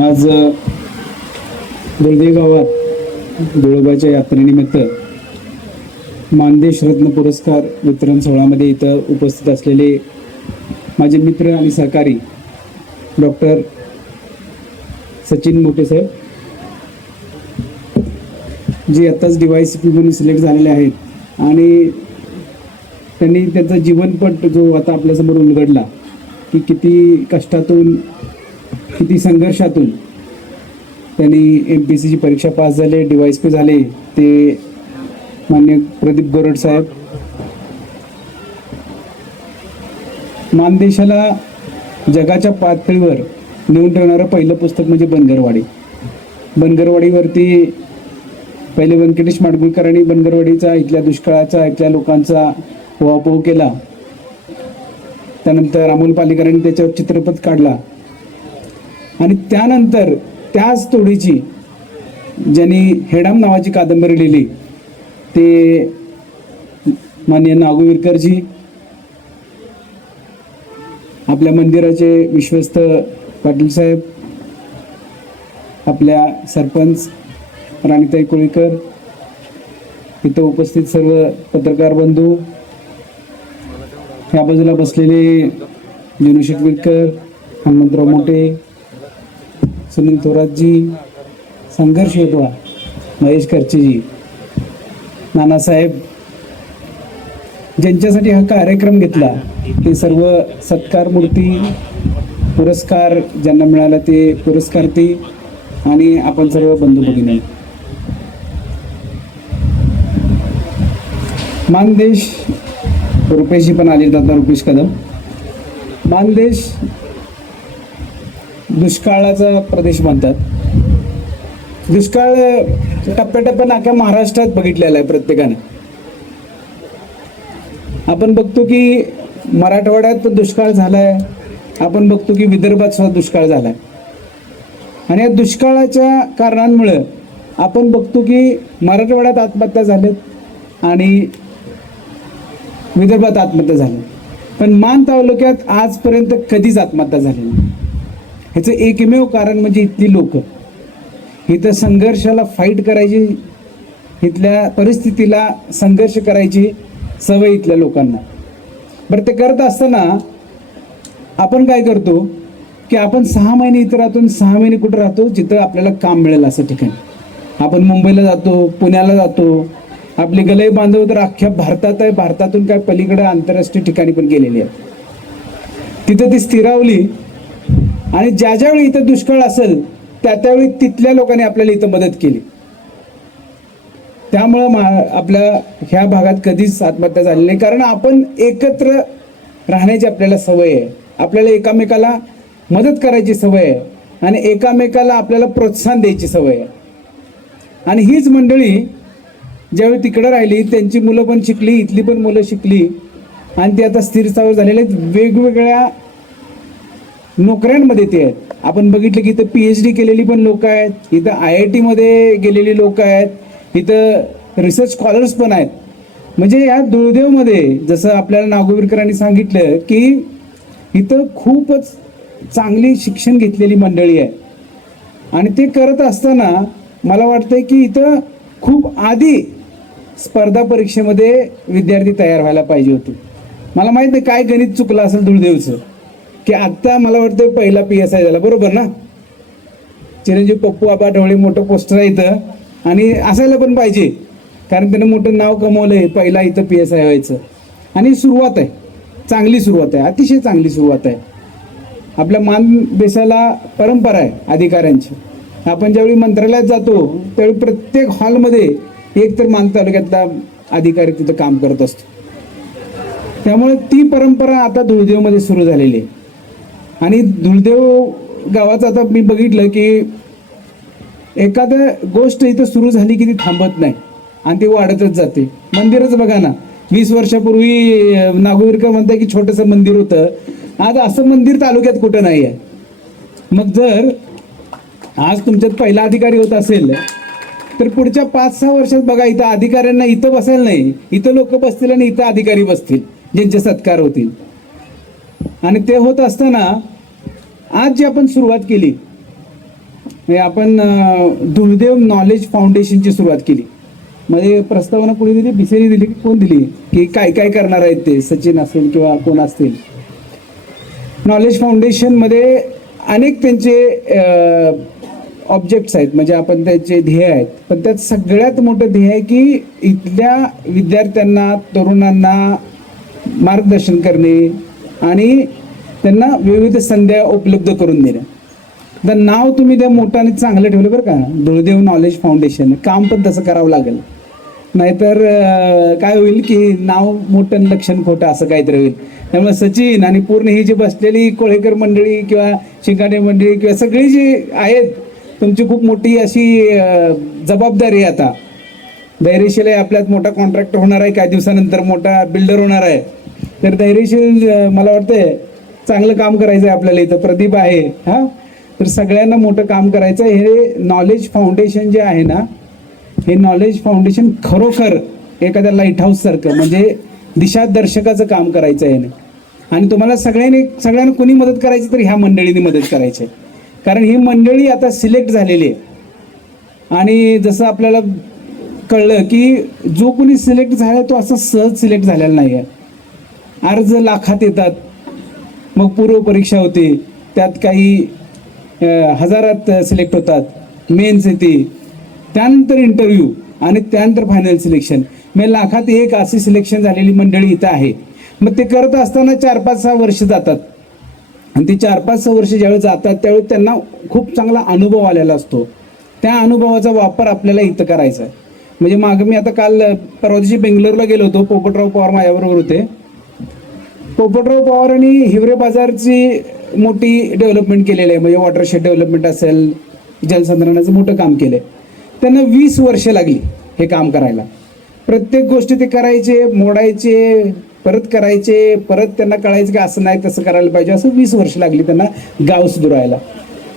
आज दुर्देव गावात धुळोबाच्या यात्रेनिमित्त मानदेश रत्न पुरस्कार वितरण सोहळ्यामध्ये इथं उपस्थित असलेले माझे मित्र आणि सहकारी डॉक्टर सचिन मोठे साहेब, जे आत्ताच DYCP म्हणून सिलेक्ट झालेले आहेत आणि त्यांनी त्यांचा जीवनपट जो आता आपल्यासमोर उलगडला की किती कष्टातून किती संघर्षातून त्यांनी MPSCची परीक्षा पास झाले, DYCP झाले. ते माननीय प्रदीप गोरड साहेब मानदेशाला जगाच्या पातळीवर नेऊन ठेवणारं पहिलं पुस्तक म्हणजे बनगरवाडीवरती पहिले व्यंकटेश माडगुळकरांनी बनगरवाडीचा इथल्या दुष्काळाचा इथल्या लोकांचा उहापोह केला. त्यानंतर अमोल पालेकरांनी त्याच्यावर चित्रपट काढला आणि त्यानंतर त्याच तोडीची ज्यांनी हेडाम नावाची कादंबरी लिहिली ते माननीय नागू विरकरजी, आपल्या मंदिराचे विश्वस्त पाटील साहेब, आपल्या सरपंच राणीताई कोळीकर, इथं उपस्थित सर्व पत्रकार बंधू, ह्या बाजूला बसलेले जनूशेठ विरकर, हनुमंतराव मोठे, सुनील थोरातजी, संघर्ष योद्धा महेश खर्चेजी, नानासाहेब, ज्यांच्यासाठी हा कार्यक्रम घेतला ते सर्व सत्कार मूर्ती, पुरस्कार ज्यांना मिळाला ते पुरस्कार्थी आणि आपण सर्व बंधू भगिनी. मानदेश रुपेशजी पण आले आता, रुपेश कदम. मानदेश दुष्काळाचा प्रदेश म्हणतात. दुष्काळ टप्प्याटप्प्यानं अख्ख्या महाराष्ट्रात बघितलेला आहे प्रत्येकाने. आपण बघतो की मराठवाड्यात दुष्काळ झालाय, आपण बघतो की विदर्भात सुद्धा दुष्काळ झालाय. आणि या दुष्काळाच्या कारणांमुळे आपण बघतो की मराठवाड्यात आत्महत्या झाल्यात आणि विदर्भात आत्महत्या झाल्या, पण मान तालुक्यात आजपर्यंत कधीच आत्महत्या झाली नाही. ह्याचं एकमेव कारण म्हणजे इथली लोक इथं संघर्षाला फाईट करायची, इथल्या परिस्थितीला संघर्ष करायची सवय इथल्या लोकांना. बरं, ते करत असताना आपण काय करतो की आपण 6 महिने इथं राहतो, 6 महिने कुठं राहतो जिथं आपल्याला काम मिळेल असं ठिकाणी. आपण मुंबईला जातो, पुण्याला जातो, आपली गलई बांधव तर अख्ख्या भारतात आहे, भारतातून काय पलीकडे आंतरराष्ट्रीय ठिकाणी पण गेलेली आहे. तिथं ती स्थिरावली आणि ज्या ज्यावेळी इथं दुष्काळ असेल त्यावेळी तिथल्या लोकांनी आपल्याला इथं मदत केली. त्यामुळं आपल्या ह्या भागात कधीच आत्महत्या झाली नाही, कारण आपण एकत्र राहण्याची आपल्याला सवय आहे, आपल्याला एकामेकाला मदत करायची सवय आहे आणि एकामेकाला आपल्याला प्रोत्साहन द्यायची सवय आहे. आणि हीच मंडळी ज्यावेळी तिकडं राहिली त्यांची मुलं पण शिकली, इथली पण मुलं शिकली आणि ते आता स्थिर स्थावर झालेले आहेत. वेगवेगळ्या नोकऱ्यांमध्ये ते आहेत. आपण बघितलं की इथं PhD केलेली पण लोक आहेत, इथं IIT मध्ये गेलेली लोक आहेत, इथं रिसर्च स्कॉलर्स पण आहेत. म्हणजे या धुळदेवमध्ये जसं आपल्याला नागू विरकरांनी सांगितलं की इथं खूपच चांगली शिक्षण घेतलेली मंडळी आहे. आणि ते करत असताना मला वाटतंय की इथं खूप आधी स्पर्धा परीक्षेमध्ये विद्यार्थी तयार व्हायला पाहिजे होते. मला माहित नाही काय गणित चुकलं असेल धुळदेवचं की आत्ता मला वाटतं पहिला PSI झाला, बरोबर ना? चिरंजीव पप्पू आबा ढवळे मोठं पोस्टर आहे इथं आणि असायला पण पाहिजे, कारण त्यानं मोठं नाव कमवलंय, पहिला इथं PSI व्हायचं. आणि सुरुवात आहे, चांगली सुरुवात आहे, अतिशय चांगली सुरुवात आहे. आपल्या मानदेशाला परंपरा आहे अधिकाऱ्यांची. आपण ज्यावेळी मंत्रालयात जातो त्यावेळी प्रत्येक हॉलमध्ये एक तर मान तालुक्यातला अधिकारी तिथं काम करत असतो. त्यामुळे ती परंपरा आता धुळदेवमध्ये सुरू झालेली आहे. आणि धुळदेव गावाचं आता मी बघितलं की एखादं गोष्ट इथं सुरू झाली की ती थांबत नाही आणि ती वाढतच जाते. मंदिरच बघा ना, 20 वर्षापूर्वी नागू विरकर म्हणताय की छोटंसं मंदिर होतं, आज असं मंदिर तालुक्यात कुठं नाही आहे. मग जर आज तुमच्यात पहिला अधिकारी होत असेल तर पुढच्या 5-6 वर्षात बघा इथं अधिकाऱ्यांना इथं बसायला नाही, इथं लोक बसतील आणि इथं अधिकारी बसतील ज्यांचे सत्कार होतील. आणि ते होत असताना आज जी आपण सुरुवात केली हे आपण दुर्देव नॉलेज फाउंडेशनची सुरुवात केली. मध्ये प्रस्तावना कोणी दिली, बिसेरी दिली की कोण दिली, की काय काय करणार आहेत ते, सचिन असेल किंवा कोण असतील. नॉलेज फाउंडेशनमध्ये अनेक त्यांचे ऑब्जेक्ट्स आहेत, म्हणजे आपण त्याचे ध्येय आहेत. पण त्यात सगळ्यात मोठं ध्येय आहे की इथल्या विद्यार्थ्यांना, तरुणांना मार्गदर्शन करणे आणि त्यांना विविध संध्या उपलब्ध करून देणं. तर नाव तुम्ही त्या मोठ्याने चांगलं ठेवलं बरं का, दुर्देव नॉलेज फाउंडेशन. काम पण तसं करावं लागेल, नाहीतर काय होईल की नाव मोठं लक्षण खोटं असं काहीतरी होईल. त्यामुळे सचिन आणि पूर्ण ही जी बसलेली कोळेकर मंडळी किंवा शिंगाडे मंडळी किंवा सगळी जी आहेत, तुमची खूप मोठी अशी जबाबदारी आहे. आता धैर्यशील आहे, आपल्यात मोठा कॉन्ट्रॅक्टर होणार आहे, काही दिवसानंतर मोठा बिल्डर होणार आहे. तर धैर्यशील मला वाटतंय चांगलं काम करायचं आहे आपल्याला. इथं प्रदीप आहे, हां. तर सगळ्यांना मोठं काम करायचं आहे. हे नॉलेज फाउंडेशन जे आहे ना, हे नॉलेज फाउंडेशन खरोखर एखाद्या लाईट हाऊस सारखं, म्हणजे दिशादर्शकाचं काम करायचं आहे. आणि तुम्हाला सगळ्यांना कोणी मदत करायची, तर ह्या मंडळीने मदत करायची आहे. कारण ही मंडळी आता सिलेक्ट झालेली आहे. आणि जसं आपल्याला कळलं की जो कोणी सिलेक्ट झाला तो असं सहज सिलेक्ट झालेला नाही आहे. अर्ज लाखात येतात, मग पूर्व परीक्षा होते, त्यात काही हजारात सिलेक्ट होतात, मेन्स येते, त्यानंतर इंटरव्ह्यू आणि त्यानंतर फायनल सिलेक्शन. मग लाखात एक अशी सिलेक्शन झालेली मंडळी इथं आहे. मग ते करत असताना 4-5-6 वर्ष जातात. आणि ते 4-5-6 वर्ष ज्यावेळी जातात त्यावेळी त्यांना खूप चांगला अनुभव आलेला असतो. त्या अनुभवाचा वापर आपल्याला इथं करायचा आहे. म्हणजे मागं मी आता परवा दिवशी बेंगलोरला गेलो होतो, पोपटराव पवार माझ्याबरोबर होते. पोपटराव पवारांनी हिवरे बाजारची मोठी डेव्हलपमेंट केलेली आहे, म्हणजे वॉटरशेड डेव्हलपमेंट असेल, जलसंधारणाचं मोठं काम केलं आहे. त्यांना 20 वर्ष लागली हे काम करायला. प्रत्येक गोष्टी ते करायचे, मोडायचे, परत करायचे, परत त्यांना कळायचं की असं नाही तसं करायला पाहिजे, असं 20 वर्ष लागली त्यांना गाव सुधारायला.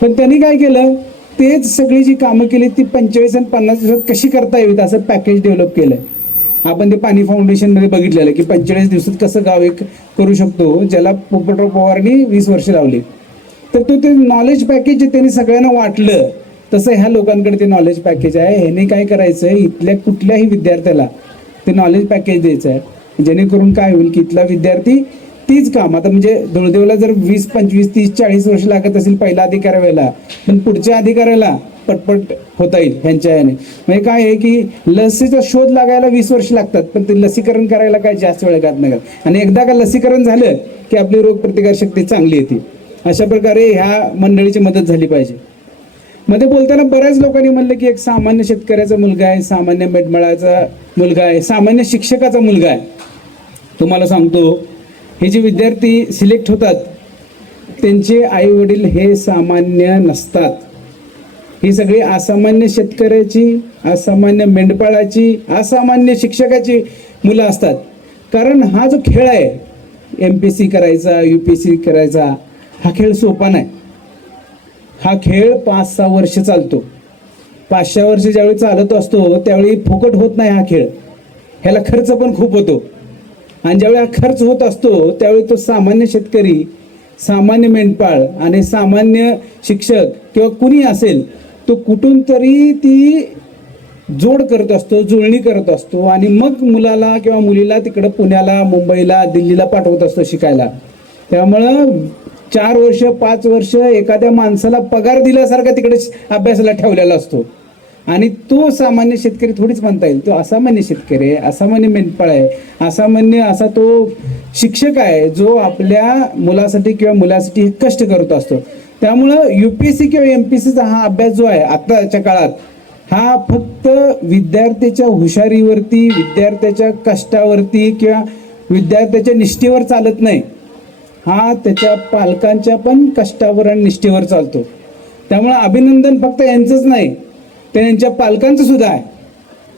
पण त्यांनी काय केलं, तेच सगळी जी कामं केली ती 45 आणि 50 दिवसात कशी करता येईल असं पॅकेज डेव्हलप केलं. आपण ते पाणी फाउंडेशनमध्ये बघितलेलं की 45 दिवसात कसं गाव एक करू शकतो, ज्याला पोपटराव पवारांनी 20 वर्ष लावली. तर ते नॉलेज पॅकेज जे त्यांनी सगळ्यांना वाटलं, तसं ह्या लोकांकडे ते नॉलेज पॅकेज आहे. ह्याने काय करायचं आहे, इथल्या कुठल्याही विद्यार्थ्याला ते नॉलेज पॅकेज द्यायचं आहे, जेणेकरून काय होईल की इथला विद्यार्थी तीच काम, आता म्हणजे दुर्देवला जर 20, 25, 30, 40 वर्ष लागत असेल पहिल्या अधिकारी वेळेला, पण पुढच्या अधिकाऱ्याला पटपट होता येईल ह्यांच्या याने. म्हणजे काय आहे की लसीचा शोध लागायला 20 वर्ष लागतात, पण ते लसीकरण करायला काय जास्त वेळ लागत नाही. आणि एकदा का लसीकरण झालं की आपली रोगप्रतिकारशक्ती चांगली येते. अशा प्रकारे ह्या मंडळीची मदत झाली पाहिजे. मध्ये बोलताना बऱ्याच लोकांनी म्हणलं की एक सामान्य शेतकऱ्याचा मुलगा आहे, सामान्य मेटमळाचा मुलगा आहे, सामान्य शिक्षकाचा मुलगा आहे. तुम्हाला सांगतो, हे जे विद्यार्थी सिलेक्ट होतात त्यांचे आई वडील हे सामान्य नसतात. ही सगळी असामान्य शेतकऱ्याची, असामान्य मेंढपाळाची, असामान्य शिक्षकाची मुलं असतात. कारण हा जो खेळ आहे, MPSC करायचा, UPSC करायचा, हा खेळ सोपा नाही. हा खेळ 5-6 वर्ष चालतो. 5-6 वर्ष ज्यावेळी चालत असतो त्यावेळी फुकट होत नाही हा खेळ. ह्याला खर्च पण खूप होतो. आणि ज्यावेळी हा खर्च होत असतो त्यावेळी तो सामान्य शेतकरी, सामान्य मेंढपाळ आणि सामान्य शिक्षक किंवा कुणी असेल, तो कुठून तरी ती जोड करत असतो, जुळणी करत असतो आणि मग मुलाला किंवा मुलीला तिकडं पुण्याला, मुंबईला, दिल्लीला पाठवत असतो शिकायला. त्यामुळं 4 वर्ष, 5 वर्ष एखाद्या माणसाला पगार दिल्यासारखा तिकडे अभ्यासाला ठेवलेला असतो. आणि तो सामान्य शेतकरी थोडीच म्हणता येईल, तो असामान्य शेतकरी आहे, असामान्य मेंढपाळ आहे, असामान्य असा तो शिक्षक आहे जो आपल्या मुलासाठी किंवा मुलासाठी कष्ट करत असतो. त्यामुळं UPSC किंवा MPSCचा हा अभ्यास जो आहे आताच्या काळात, हा फक्त विद्यार्थ्याच्या हुशारीवरती, विद्यार्थ्याच्या कष्टावरती किंवा विद्यार्थ्याच्या निष्ठेवर चालत नाही. हा त्याच्या पालकांच्या पण कष्टावर आणि निष्ठेवर चालतो. त्यामुळे अभिनंदन फक्त यांचंच नाही, ते यांच्या पालकांचं सुद्धा आहे.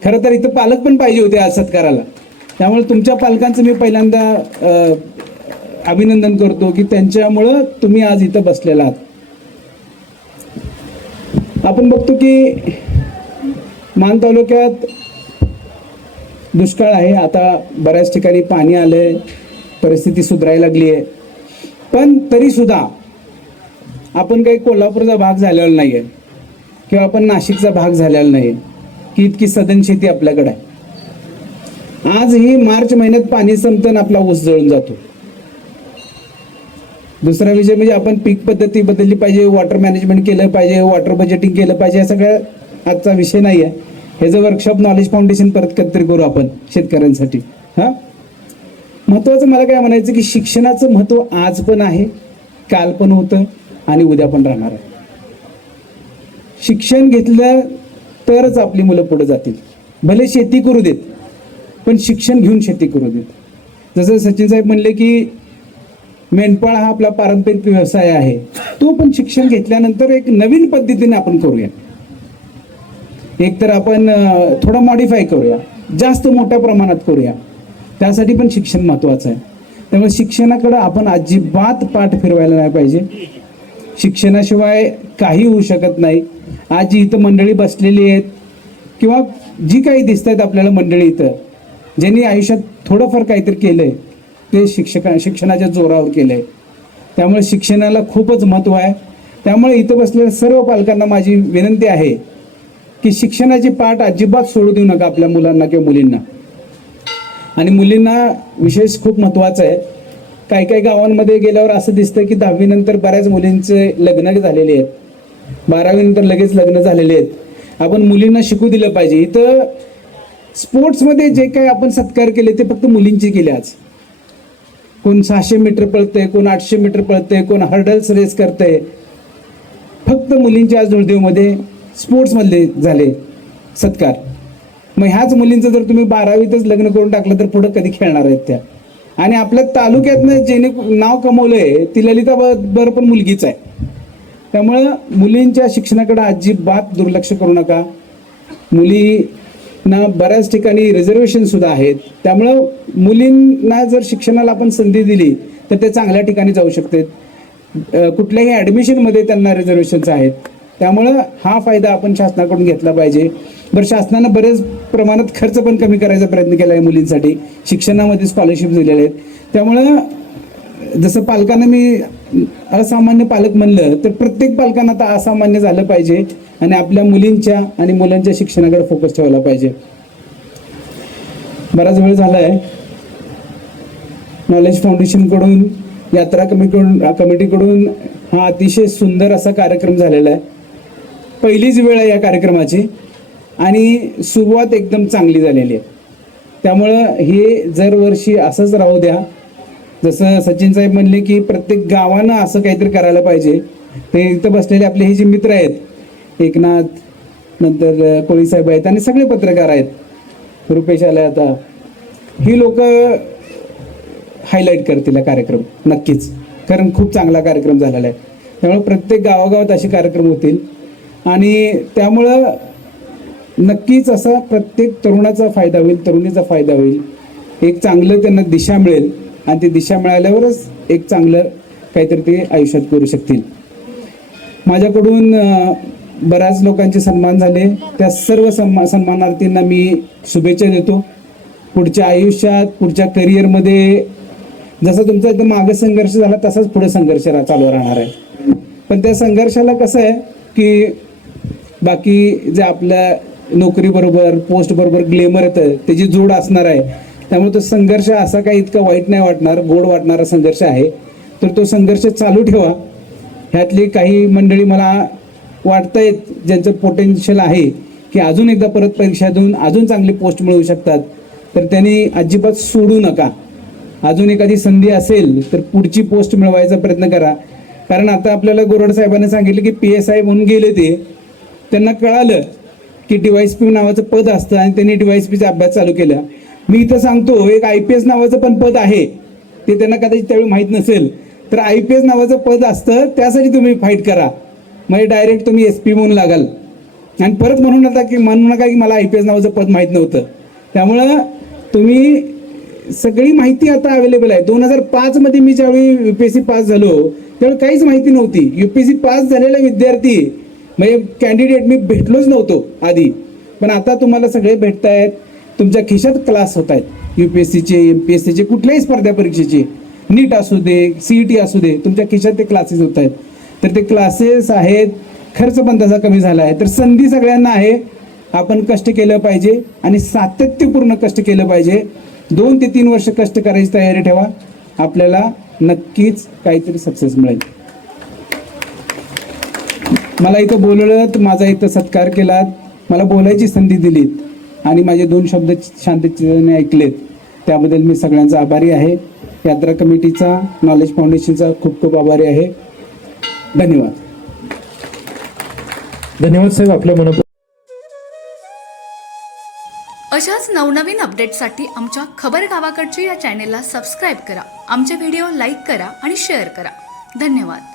खरं तर इथं पालक पण पाहिजे होते आज सत्काराला. त्यामुळे तुमच्या पालकांचं मी पहिल्यांदा अभिनंदन करतो की त्यांच्यामुळं तुम्ही आज इथं बसलेला आहात. आपण बघतो की मान तालुक्यात दुष्काळ आहे. आता बऱ्याच ठिकाणी पाणी आलंय, परिस्थिती सुधारायला लागली आहे. पण तरी सुद्धा आपण काही कोल्हापूरचा भाग झालेला नाही आहे. किंवा आपण नाशिकचा भाग झालेला नाही की इतकी सधन शेती आपल्याकडे आहे. आजही मार्च महिन्यात पाणी संपतं आपला ऊस जळून जातो. दुसरा विषय म्हणजे आपण पीक पद्धती बदलली पाहिजे, वॉटर मॅनेजमेंट केलं पाहिजे, वॉटर बजेटिंग केलं पाहिजे, या सगळ्या आजचा विषय नाही आहे. ह्याचं वर्कशॉप नॉलेज फाउंडेशन परत कधीतरी करू आपण शेतकऱ्यांसाठी. हा महत्वाचं मला काय म्हणायचं की शिक्षणाचं महत्व आज पण आहे, काल पण होतं आणि उद्या पण राहणार आहे. शिक्षण घेतलं तरच आपली मुलं पुढे जातील. भले शेती करू देत पण शिक्षण घेऊन शेती करू देत. जसं सचिन साहेब म्हणले की मेंढपाळ हा आपला पारंपरिक व्यवसाय आहे, तो पण शिक्षण घेतल्यानंतर एक नवीन पद्धतीने आपण करूया. एक तर आपण थोडा मॉडिफाय करूया, जास्त मोठ्या प्रमाणात करूया, त्यासाठी पण शिक्षण महत्वाचं आहे. त्यामुळे शिक्षणाकडे आपण अजिबात पाठ फिरवायला नाही पाहिजे. शिक्षणाशिवाय काही होऊ शकत नाही. आज जी इथं मंडळी बसलेली आहेत किंवा जी काही दिसत आहेत आपल्याला मंडळी इथं, ज्यांनी आयुष्यात थोडंफार काहीतरी केलंय ते शिक्षणाच्या जोरावर केलंय. त्यामुळे शिक्षणाला खूपच महत्व आहे. त्यामुळे इथं बसलेल्या सर्व पालकांना माझी विनंती आहे की शिक्षणाची पाठ अजिबात सोडू देऊ नका आपल्या मुलांना किंवा मुलींना. आणि मुलींना विशेष खूप महत्वाचं आहे. काही काही गावांमध्ये गेल्यावर असं दिसतं की 10वी नंतर बऱ्याच मुलींचे लग्न झालेले आहेत, 12वी नंतर लगेच लग्न झालेले आहेत. आपण मुलींना शिकू दिलं पाहिजे. इथं स्पोर्ट्समध्ये जे काही आपण सत्कार केले ते फक्त मुलींचे केले. आज कोण 600 मीटर पळतंय, कोण 800 मीटर पळतंय, कोण हर्डल्स रेस करतंय. फक्त मुलींच्या आज धुळदेवमध्ये स्पोर्ट्समधले झाले सत्कार. मग ह्याच मुलींचं जर तुम्ही 12वीतच लग्न करून टाकलं तर पुढे कधी खेळणार आहेत त्या. आणि आपल्या तालुक्यातनं जेणे नाव कमवलंय ती ललिता बर पण मुलगीच आहे. त्यामुळं मुलींच्या शिक्षणाकडे अजिबात दुर्लक्ष करू नका. मुलींना बऱ्याच ठिकाणी रिझर्वेशन सुद्धा आहेत. त्यामुळं मुलींना जर शिक्षणाला आपण संधी दिली तर ते चांगल्या ठिकाणी जाऊ शकते. कुठल्याही ॲडमिशनमध्ये त्यांना रिझर्वेशन्स आहेत. त्यामुळं हा फायदा आपण शासनाकडून घेतला पाहिजे. बरं, शासनानं बरेच प्रमाणात खर्च पण कमी करायचा प्रयत्न केला आहे मुलींसाठी. शिक्षणामध्ये स्कॉलरशिप दिलेले आहेत. त्यामुळं जसं पालकांना मी असामान्य पालक म्हणलं तर प्रत्येक पालकांना आता असामान्य झालं पाहिजे आणि आपल्या मुलींच्या आणि मुलांच्या शिक्षणाकडे फोकस ठेवला पाहिजे. बराच वेळ झाला आहे. नॉलेज फाउंडेशनकडून, यात्रा कमिटीकडून हा अतिशय सुंदर असा कार्यक्रम झालेला आहे. पहिलीच वेळ आहे या कार्यक्रमाची आणि सुरुवात एकदम चांगली झालेली आहे. त्यामुळं हे दरवर्षी असंच राहू द्या. जसं सचिन साहेब म्हणले की प्रत्येक गावानं असं काहीतरी करायला पाहिजे. ते इथं बसलेले आपले हे जे मित्र आहेत, एकनाथ, नंतर कोळी साहेब आहेत आणि सगळे पत्रकार आहेत, रुपेश आलाय आता, ही लोक हायलाईट करतील कार्यक्रम नक्कीच, कारण खूप चांगला कार्यक्रम झालेला आहे. त्यामुळे प्रत्येक गावागावात असे कार्यक्रम होतील आणि त्यामुळं नक्कीच असा प्रत्येक तरुणाचा फायदा होईल, तरुणीचा फायदा होईल. एक चांगलं त्यांना दिशा मिळेल आणि ती दिशा मिळाल्यावरच एक चांगलं काहीतरी ते आयुष्यात करू शकतील. माझ्याकडून बऱ्याच लोकांचे सन्मान झाले. त्या सर्व सन्मानार्थींना मी शुभेच्छा देतो. पुढच्या आयुष्यात, पुढच्या करिअरमध्ये जसा तुमचा एकदम मागे संघर्ष झाला तसाच पुढे संघर्ष चालू राहणार आहे. पण त्या संघर्षाला कसं आहे की बाकी जे आपल्या नोकरीबरोबर, पोस्टबरोबर ग्लेमर येतं त्याची जोड असणार आहे. त्यामुळे तो संघर्ष असा काही इतका वाईट नाही वाटणार, गोड वाटणारा संघर्ष आहे. तर तो संघर्ष चालू ठेवा. ह्यातली काही मंडळी मला वाटतायत ज्यांचं पोटेन्शियल आहे की अजून एकदा परत परीक्षा देऊन अजून चांगली पोस्ट मिळवू शकतात, तर त्यांनी अजिबात सोडू नका. अजून एखादी संधी असेल तर पुढची पोस्ट मिळवायचा प्रयत्न करा. कारण आता आपल्याला गोरड साहेबांनी सांगितलं की PSI म्हणून गेले ते, त्यांना कळालं की DYSP नावाचं पद असतं आणि त्यांनी DYSPचा अभ्यास चालू केला. मी इथं सांगतो एक IPS नावाचं पण पद आहे, ते त्यांना कदाचित त्यावेळी माहीत नसेल. तर IPS नावाचं पद असतं, त्यासाठी तुम्ही फाईट करा. म्हणजे डायरेक्ट तुम्ही SP म्हणून लागाल आणि परत म्हणू नका की मला IPS नावाचं पद माहीत नव्हतं. त्यामुळं तुम्ही सगळी माहिती आता अवेलेबल आहे. 2005 मध्ये मी ज्यावेळी UPSC पास झालो त्यावेळी काहीच माहिती नव्हती. UPSC पास झालेला विद्यार्थी म्हणजे कॅन्डिडेट मी भेटलोच नव्हतो आधी, पण आता तुम्हाला सगळे भेटतायत. तुमच्या खिशात क्लास होत आहेत. UPSCचे, MPSCचे, कुठल्याही स्पर्धा परीक्षेचे, नीट असू दे, CET असू दे, तुमच्या खिशात ते क्लासेस होत आहेत. तर ते क्लासेस आहेत खर्च पण तसा कमी झाला आहे. तर संधी सगळ्यांना आहे, आपण कष्ट केलं पाहिजे आणि सातत्यपूर्ण कष्ट केलं पाहिजे. 2 ते 3 वर्ष कष्ट करायची तयारी ठेवा, आपल्याला नक्कीच काहीतरी सक्सेस मिळेल. मला इथं बोलवलं, तर माझा इथं सत्कार केलात, मला बोलायची संधी दिलीत आणि माझे 2 शब्द शांततेने ऐकलेत, त्याबद्दल मी सगळ्यांचा आभारी आहे. यात्रा कमिटीचा, नॉलेज फाउंडेशनचा खूप खूप आभारी आहे. धन्यवाद. धन्यवाद साहेब, आपल्या मनापासून. अशाच नवनवीन अपडेटसाठी आमच्या खबर गावाकडची या चॅनेलला सबस्क्राईब करा, आमचे व्हिडिओ लाईक करा आणि शेअर करा. धन्यवाद.